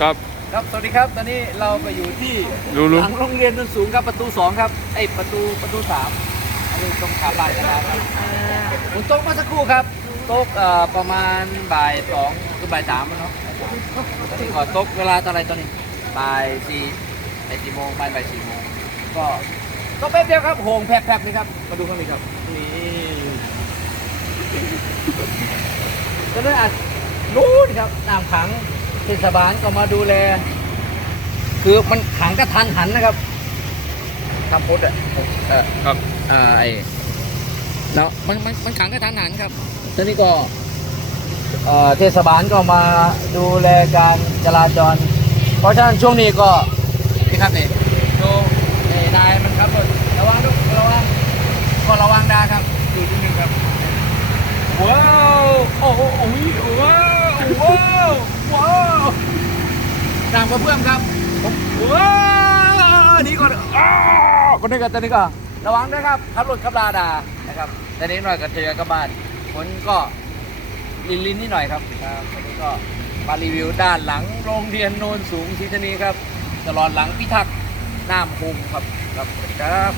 ครับ ครับ สวัสดีครับ ตอนนี้เราไปอยู่ที่รู้รู้ หลังโรงเรียนโนนสูงครับประตูสองครับไอยประตูประตูสามอันนี้ตรงขาบ้านนะครับผมโต๊ะเมาสักครู่ครับโต๊ะเอ่อประมาณบ่ายสองคือบ่ายสามอะเนาะตอนนี้ก็โต๊ะเวลาตอนไหนตอนนี้บ่ายสี่บ่ายสี่โมงบ่ายบ่ายสี่โมงก็ก็แป๊บเดียวครับโหงแผลบๆนี่ครับมาดูข้างนี้ครับนี่ก็เลยอาจรู้นครับน้ำขัง เทศบาลก็มาดูแล คือมันขังกระทันหันนะครับทำพุทธอะเออครับเอ่อไอเนาะมันมันมันขังกระทันหันครับตอนนี้ก็เอ่อเทศบาลก็มาดูแลการจราจร เพราะฉะนั้นช่วงนี้ก็นี่ครับนี่ดูนี่นายมันครับรถระวังด้วยระวังก็ระวังดาครับดูนิดนึงครับว้าวโอ้โหโอ้ยว้าวว้า ว้าวตามกระเพื่อมครับผมว้าวนี่ก่อนอ้าวคนนี้ก็ตอนนี้ก็ระวังด้วยครับขับรถขับลาดานะครับต่นี้หน่อยกับเทยกับบ้านฝนก็ลินลินนิดหน่อยครับครับวันนี้ก็มารีวิวด้านหลังโรงเรียนโนนสูงศรีธานีครับตลอดหลังพิทักษ์น้ำพุงครับครับครับ